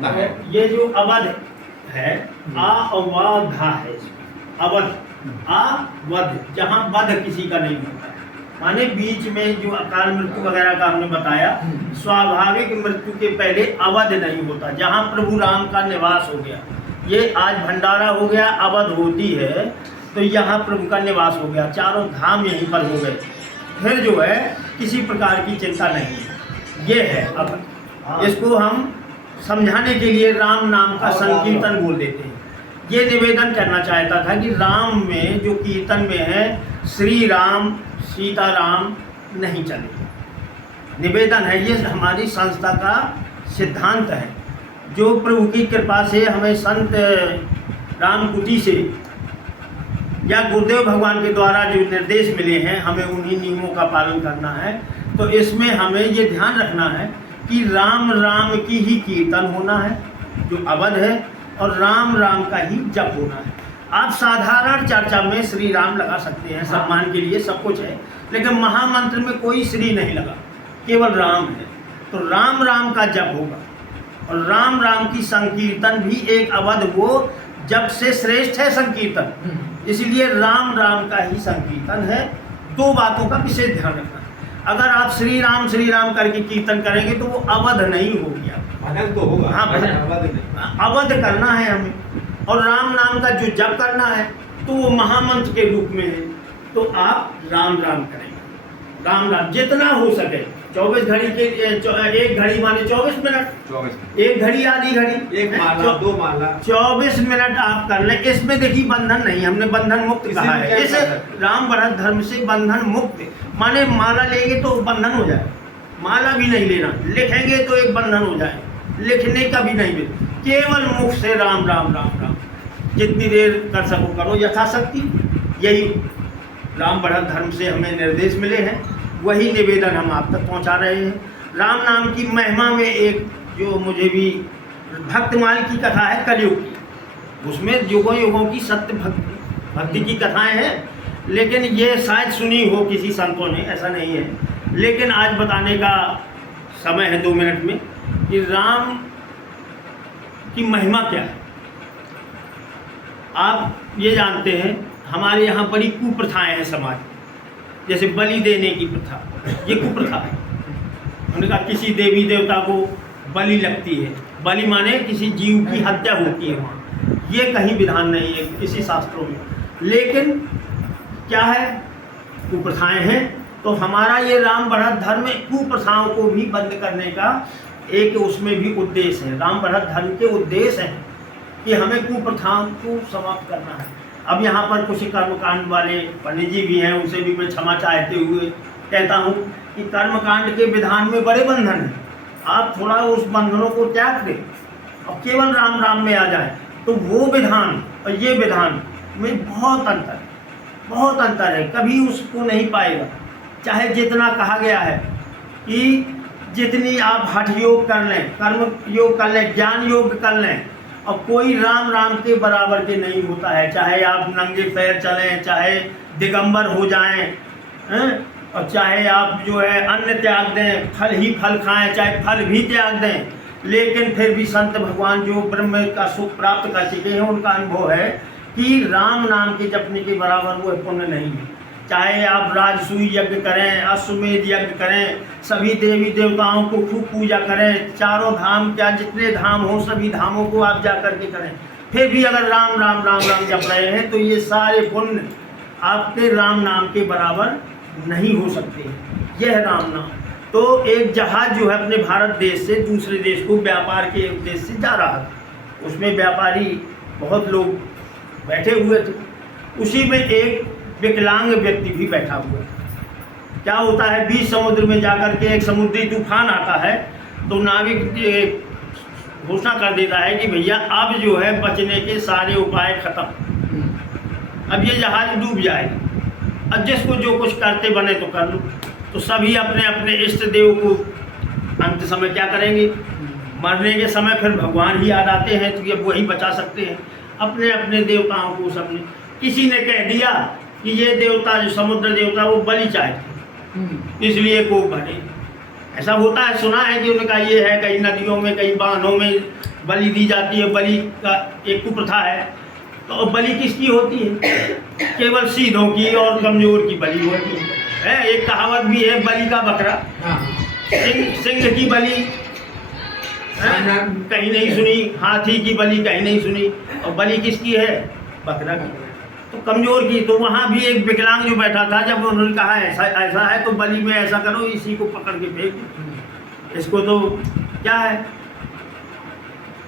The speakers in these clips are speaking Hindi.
बनता है। ये जो अवध है, आ और वा धा है अवध, आ वध, जहाँ वध किसी का नहीं होता है, माने बीच में जो अकाल मृत्यु वगैरह का हमने बताया, स्वाभाविक मृत्यु के पहले अवध नहीं होता, जहाँ प्रभु राम का निवास हो गया। ये आज भंडारा हो गया, अवध होती है, तो यहाँ प्रभु का निवास हो गया, चारों धाम यहीं पर हो गए। फिर जो है किसी प्रकार की चिंता नहीं है, ये है अवध। इसको हम समझाने के लिए राम नाम का संकीर्तन बोल देते हैं। ये निवेदन करना चाहता था कि राम में जो कीर्तन में है, श्री राम सीता राम नहीं चले। निवेदन है, ये हमारी संस्था का सिद्धांत है। जो प्रभु की कृपा से हमें संत रामकुटी से या गुरुदेव भगवान के द्वारा जो निर्देश मिले हैं, हमें उन्हीं नियमों का पालन करना है। तो इसमें हमें ये ध्यान रखना है कि राम राम की ही कीर्तन होना है जो अवध है, और राम राम का ही जप होना है। आप साधारण चर्चा में श्री राम लगा सकते हैं, सम्मान के लिए सब कुछ है, लेकिन महामंत्र में कोई श्री नहीं लगा, केवल राम है। तो राम राम का जप होगा, और राम राम की संकीर्तन भी एक अवध वो जप से श्रेष्ठ है संकीर्तन, इसलिए राम राम का ही संकीर्तन है। दो बातों का विशेष ध्यान रखना। अगर आप श्री राम करके कीर्तन करेंगे तो वो अवध नहीं हो गया, भजन तो होगा। हाँ, भजन अवध करना है हमें, और राम नाम का जो जप करना है तो वो महामंत्र के रूप में है। तो आप राम राम करेंगे, राम राम जितना हो सके। 24 घड़ी के एक घड़ी माने 24 मिनट, 24 एक घड़ी आधी घड़ी, एक माला, दो माला, 24 मिनट आप कर लें। इसमें देखिए बंधन नहीं, हमने बंधन मुक्त कहा है। इस राम बढ़त धर्म से बंधन मुक्त माने माला लेंगे तो बंधन हो जाए, माला भी नहीं लेना, लिखेंगे तो एक बंधन हो जाए, लिखने का भी नहीं, केवल मुख से राम राम राम राम, जितनी देर कर सको करो यथाशक्ति। यही राम बढ़त धर्म से हमें निर्देश मिले हैं, वही निवेदन हम आप तक पहुंचा रहे हैं। राम नाम की महिमा में एक जो मुझे भी भक्तमाल की कथा है कलयुग की, उसमें युगों युगों की सत्य भक्ति की कथाएं हैं, लेकिन ये शायद सुनी हो किसी संतों ने, ऐसा नहीं है। लेकिन आज बताने का समय है 2 मिनट में कि राम की महिमा क्या है। आप ये जानते हैं हमारे यहाँ बड़ी कुप्रथाएं हैं समाज, जैसे बलि देने की प्रथा, ये कुप्रथा है। उन्होंने कहा किसी देवी देवता को बलि लगती है, बलि माने किसी जीव की हत्या होती है वहाँ, ये कहीं विधान नहीं है किसी शास्त्रों में। लेकिन क्या है, कुप्रथाएं हैं। तो हमारा ये राम बढ़त धर्म में कुप्रथाओं को भी बंद करने का एक उसमें भी उद्देश्य है। राम बढ़त धर्म के उद्देश्य हैं कि हमें कुप्रथाओं को समाप्त करना है। अब यहाँ पर कुछ कर्मकांड वाले पंडित जी भी हैं, उनसे भी मैं क्षमा चाहते हुए कहता हूँ कि कर्मकांड के विधान में बड़े बंधन हैं, आप थोड़ा उस बंधनों को त्याग दें और केवल राम राम में आ जाए, तो वो विधान और ये विधान में बहुत अंतर है, बहुत अंतर है, कभी उसको नहीं पाएगा। चाहे जितना कहा गया है कि जितनी आप हठ योग कर लें, कर्म योग कर लें, ज्ञान योग कर लें, और कोई राम राम के बराबर के नहीं होता है। चाहे आप नंगे पैर चलें, चाहे दिगंबर हो जाएं, और चाहे आप जो है अन्न त्याग दें, फल ही फल खाएं, चाहे फल भी त्याग दें, लेकिन फिर भी संत भगवान जो ब्रह्म का सुख प्राप्त कर चुके हैं, उनका अनुभव है कि राम नाम के जपने के बराबर वो पुण्य नहीं है। चाहे आप राजसूय यज्ञ करें, अश्वमेध यज्ञ करें, सभी देवी देवताओं को खूब पूजा करें, चारों धाम क्या जितने धाम हो सभी धामों को आप जा कर के करें, फिर भी अगर राम राम राम राम जप रहे हैं तो ये सारे पुण्य आपके राम नाम के बराबर नहीं हो सकते। यह है राम नाम। तो एक जहाज जो है अपने भारत देश से दूसरे देश को व्यापार के उद्देश्य से जा रहा था, उसमें व्यापारी बहुत लोग बैठे हुए थे, उसी में एक विकलांग व्यक्ति भी बैठा हुआ है। क्या होता है, बीच समुद्र में जाकर के एक समुद्री तूफान आता है तो नाविक घोषणा कर देता है कि भैया अब जो है बचने के सारे उपाय खत्म, अब ये जहाज डूब जाएगा, अब जिसको जो कुछ करते बने तो कर लो। तो सभी अपने अपने इष्ट देव को अंत समय क्या करेंगे, मरने के समय फिर भगवान ही याद आते हैं, तो ये वही बचा सकते हैं अपने अपने देवताओं को। सबने किसी ने कह दिया कि ये देवता जो समुद्र देवता वो बलि चाहते इसलिए को भरे, ऐसा होता है, सुना है कि उन्होंने कहा ये है, कई नदियों में कई बांधों में बलि दी जाती है, बलि का एक कुप्रथा है। तो बलि किसकी होती है? केवल सीधों की और कमजोर की बलि होती है। एक कहावत भी है, बलि का बकरा, सिंह की बलि कहीं नहीं सुनी, हाथी की बलि कहीं नहीं सुनी, और बलि किसकी है? बकरा की, तो कमजोर की। तो वहाँ भी एक विकलांग जो बैठा था, जब उन्होंने कहा ऐसा ऐसा है तो बलि में ऐसा करो, इसी को पकड़ के फेंक दो, इसको तो क्या है।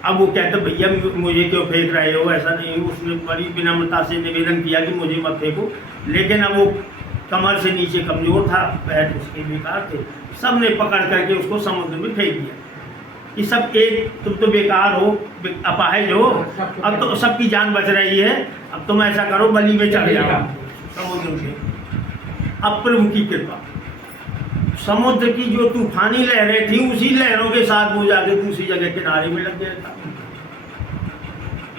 अब वो कहते भैया मुझे क्यों फेंक रहे हो, ऐसा नहीं। उसने बड़ी विनम्रता से निवेदन किया कि मुझे मत फेंको, लेकिन अब वो कमर से नीचे कमजोर था, पैर उसके बेकार थे, सब ने पकड़ करके उसको समुद्र में फेंक दिया कि सब एक, तुम तो बेकार हो, अपाहिज हो, अब तो सबकी जान बच रही है, अब तुम ऐसा करो बलि में चले जाओ समुद्र में। अब प्रभु की कृपा, समुद्र की जो तूफानी लहरें थी, उसी लहरों के साथ वो जाके दूसरी जगह किनारे में लग गया था,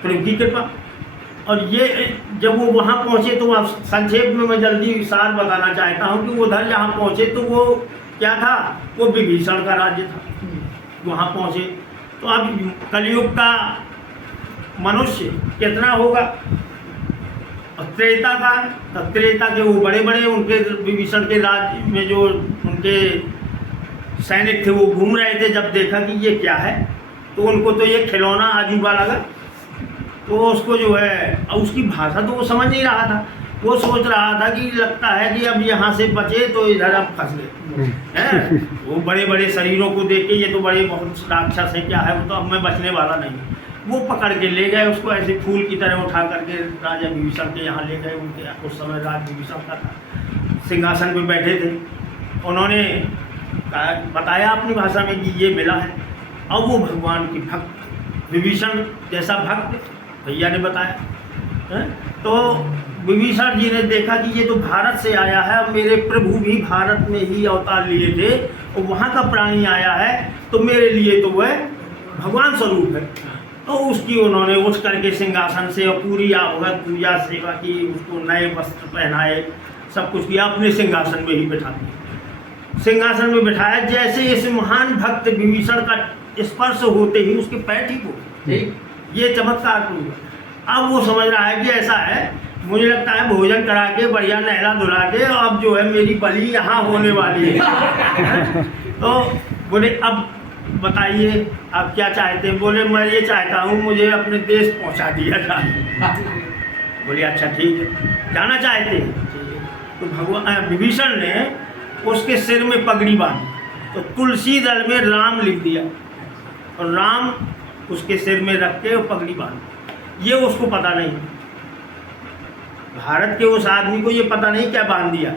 प्रभु की कृपा। और ये जब वो वहाँ पहुँचे तो अब संक्षेप में मैं जल्दी सार बताना चाहता हूँ कि उधर जहाँ पहुँचे तो वो क्या था, वो विभीषण का राज्य था। वहाँ पहुँचे तो अब कलयुग का मनुष्य कितना होगा, और त्रेता का, तो त्रेता के वो बड़े बड़े उनके विभीषण के राज्य में जो उनके सैनिक थे वो घूम रहे थे। जब देखा कि ये क्या है तो उनको तो ये खिलौना अजूबा लगा, तो उसको जो है, और उसकी भाषा तो वो समझ नहीं रहा था, वो सोच रहा था कि लगता है कि अब यहाँ से बचे तो इधर अब फंस गए हैं। वो बड़े बड़े शरीरों को देख के ये तो बड़े बहुत राक्षस है, क्या है, वो तो अब मैं बचने वाला नहीं। वो पकड़ के ले गए उसको, ऐसे फूल की तरह उठा करके राजा विभीषण के यहाँ ले गए। उनके उस समय राज विभीषण का था, सिंहासन पे बैठे थे। उन्होंने बताया अपनी भाषा में कि ये मिला है। अब वो भगवान की भक्त, विभीषण जैसा भक्त भैया ने बताया है। तो विभीषण जी ने देखा कि ये तो भारत से आया है, मेरे प्रभु भी भारत में ही अवतार लिए थे, और वहाँ का प्राणी आया है, तो मेरे लिए तो वह भगवान स्वरूप है। तो उसकी उन्होंने उठ करके सिंहासन से और पूरी आवभगत पूजा सेवा की, उसको नए वस्त्र पहनाए, सब कुछ किया, अपने सिंहासन में ही बैठा दिया। सिंहासन में बिठाया, जैसे इस महान भक्त विभीषण का स्पर्श होते ही उसके पैर ठीक हो गए। ये चमत्कार हुआ। अब वो समझ रहा है कि ऐसा है, मुझे लगता है भोजन करा के बढ़िया नहला धुला के अब जो है मेरी बलि यहाँ होने वाली है। तो बोले अब बताइए आप क्या चाहते हैं? बोले मैं ये चाहता हूँ मुझे अपने देश पहुँचा दिया जाए। बोले अच्छा ठीक है, जाना चाहते हैं? तो भगवान विभीषण ने उसके सिर में पगड़ी बांधी, तो तुलसी दल में राम लिख दिया, और राम उसके सिर में रख के पगड़ी बांधी। ये उसको पता नहीं, भारत के उस आदमी को ये पता नहीं क्या बांध दिया।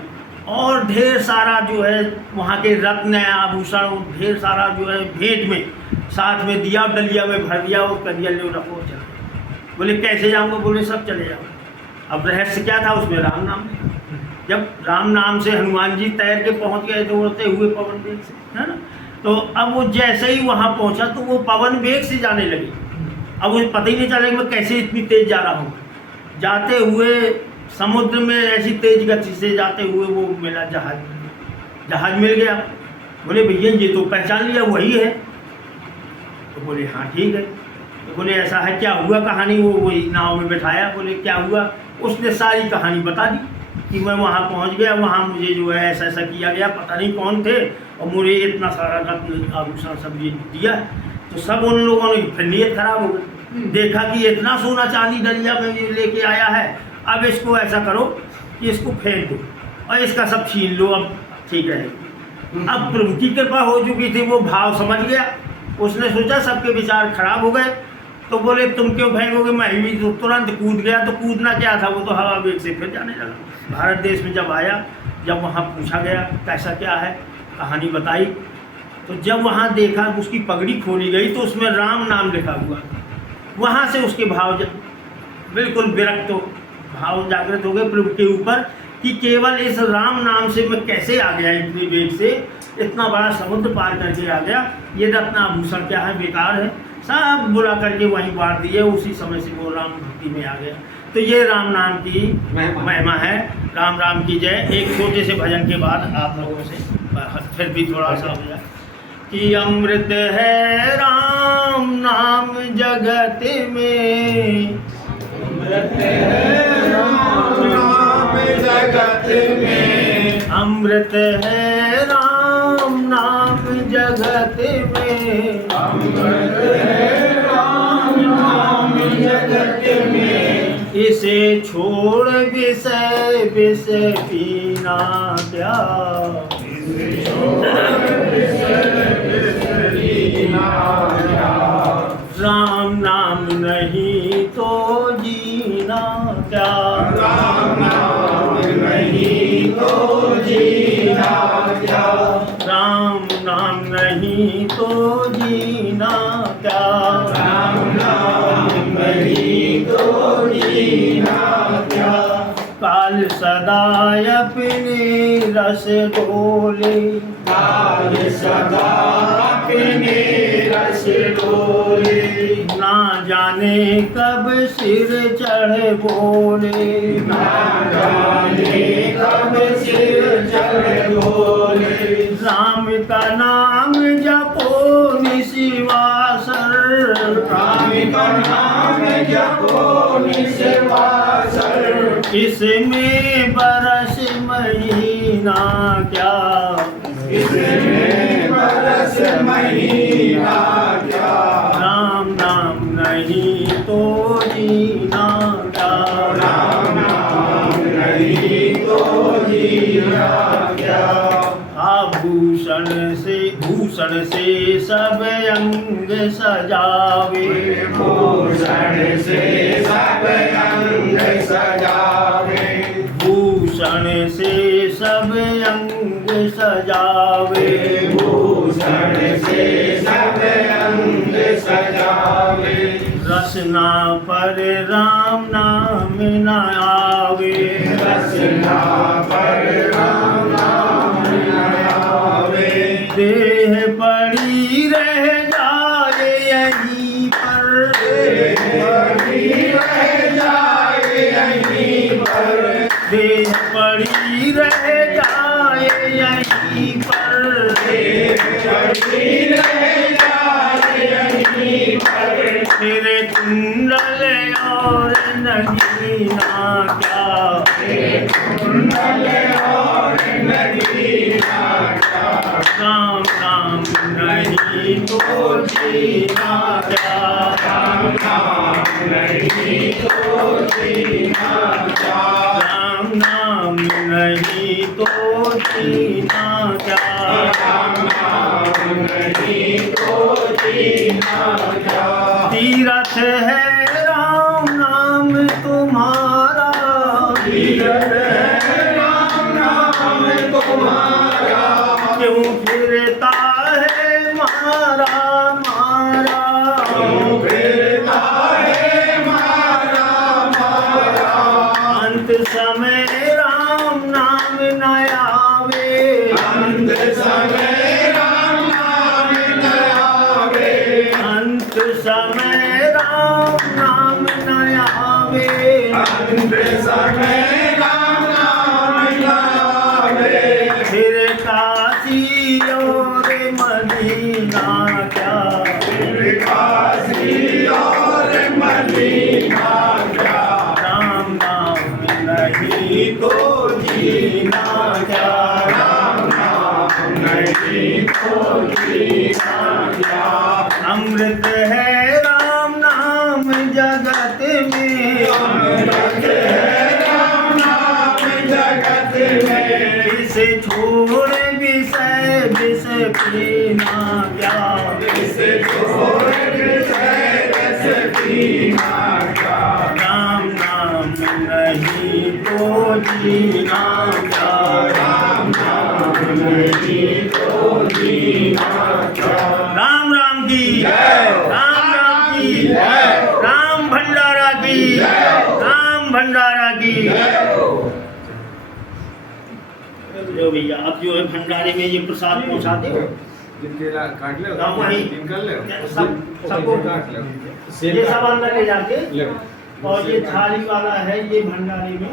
और ढेर सारा जो है वहाँ के रत्न आभूषण, ढेर सारा जो है भेंट में साथ में दिया, डलिया में भर दिया, और कदिया ले रखो चले। बोले कैसे जाऊँगा? बोले सब चले जाओ। अब रहस्य क्या था उसमें? राम नाम। जब राम नाम से हनुमान जी तैर के पहुँच गए तो उड़ते हुए पवन वेग से, है ना। तो अब वो जैसे ही वहाँ पहुँचा तो वो पवन वेग से जाने लगी। अब वो पता ही नहीं चला कि मैं कैसे इतनी तेज़ जा रहा हूँ। जाते हुए समुद्र में ऐसी तेज गति से जाते हुए वो मिला जहाज, जहाज मिल गया। बोले भैया ये तो पहचान लिया, वही है। तो बोले हाँ ठीक है। तो बोले ऐसा है, क्या हुआ कहानी? वो वही नाव में बैठाया। बोले क्या हुआ? उसने सारी कहानी बता दी कि मैं वहाँ पहुँच गया, वहाँ मुझे जो है ऐसा ऐसा किया गया, पता नहीं कौन थे, और मुझे इतना सारा रत्न आभूषण सब ये दिया। तो सब उन लोगों ने फिर नीयत खराब हो गई, देखा कि इतना सोना चांदी डलिया में ये लेके आया है, अब इसको ऐसा करो कि इसको फेंक दो और इसका सब छीन लो, अब ठीक रहेगी। अब प्रभु की कृपा हो चुकी थी, वो भाव समझ गया। उसने सोचा सबके विचार खराब हो गए, तो बोले तुम क्यों फेंकोगे? मैं भी तो तुरंत कूद गया। तो कूदना क्या था, वो तो हवा वेग से फिर जाने लगा। भारत देश में जब आया, जब वहाँ पूछा गया कैसा क्या है, कहानी बताई, तो जब वहाँ देखा उसकी पगड़ी खोली गई तो उसमें राम नाम लिखा हुआ। वहाँ से उसके भाव बिल्कुल विरक्त हो, भाव जागृत हो गए प्रभु के ऊपर कि केवल इस राम नाम से मैं कैसे आ गया, इतनी वेग से इतना बड़ा समुद्र पार करके आ गया। ये रत्न आभूषण क्या है, बेकार है, सब बुला करके वहीं बांट दिए। उसी समय से वो राम भक्ति में आ गया। तो ये राम नाम की महिमा है। राम राम की जय। एक छोटे से भजन के बाद आप लोगों से फिर भी थोड़ा सा हो जाए कि कि अमृत है राम नाम जगत में, अमृत है राम नाम जगत में, अमृत है राम नाम जगत में, अमृत है राम नाम जगत में। इसे छोड़ विषय विष पीना क्या, राम नाम नहीं तो जीना क्या, राम नाम नहीं तो जीना क्या, राम नाम नहीं तो जीना क्या, राम नाम नहीं तो जीना क्या। काल सदा अपने रस डोले, काल सदा अपने रस डोले, ना जाने कब सिर चढ़ बोले, ना जाने कब सिर चढ़ बोले। राम का नाम जपो निशिवासर, राम का नाम जपो निशिवासर, इसमें बरस महीना क्या, इसमें बरस महीना क्या, राम नाम नहीं तो जीना क्या, राम नाम नहीं तो जीना क्या। आभूषण से सब अंग सजावे, भूषण से सब अंग सजावे, भूषण से सब अंग सजावे, भूषण से सब अंग सजावे। रसना पर राम नाम न आवे, रसना पर राम नाम न आवे, देह पड़ी रह जाए यहीं पर, पड़ी रह जाए यहीं पर, देह पड़ी रह जाए यहीं पर, पड़ी रह जाए यहीं पर। तेरे कुंडल और नगीना क्या, कुंडल और नगीना क्या, राम नाम नहीं तो जीना क्या, राम नाम नहीं तो जीना क्या, राम नाम नहीं तो जीना क्या, राम नाम नहीं तो जीना क्या। तीरथ है राम नाम तुम्हारा, तीरथ है राम नाम तुम्हारा, क्यों फिरता है मारा मारा, क्यों फिरता है मारा मारा। अंत समय राम नाम न आवे, अंत समय राम नाम न आवे, अंत समय राम नाम न आवे, अंत समय राम नाम न आवे। फिर काशी और मदीना क्या, फिर काशी और मदीना क्या, राम नाम नहीं तो जीना क्या, राम नाम नहीं तो जीना क्या। अमृत है राम नाम जगत में, अमृत है राम नाम जगत में, इसे छोड़ विषय विष पीना क्या, इसे छोड़ विषय रस पीना क्या, राम नाम नहीं तो जीना क्या, राम नाम नहीं तो जीना क्या। राम राम की जय, राम की जय, राम भंडारा की जय, राम भंडारा की। जय। लो भैया, अब जो है भंडारे में ये प्रसाद पहुंचाते हो, काट ले हाँ, वही। निकल ले सबको काट ले ये सब अंदर ले जाके, ले और ये थाली वाला है ये भंडारे में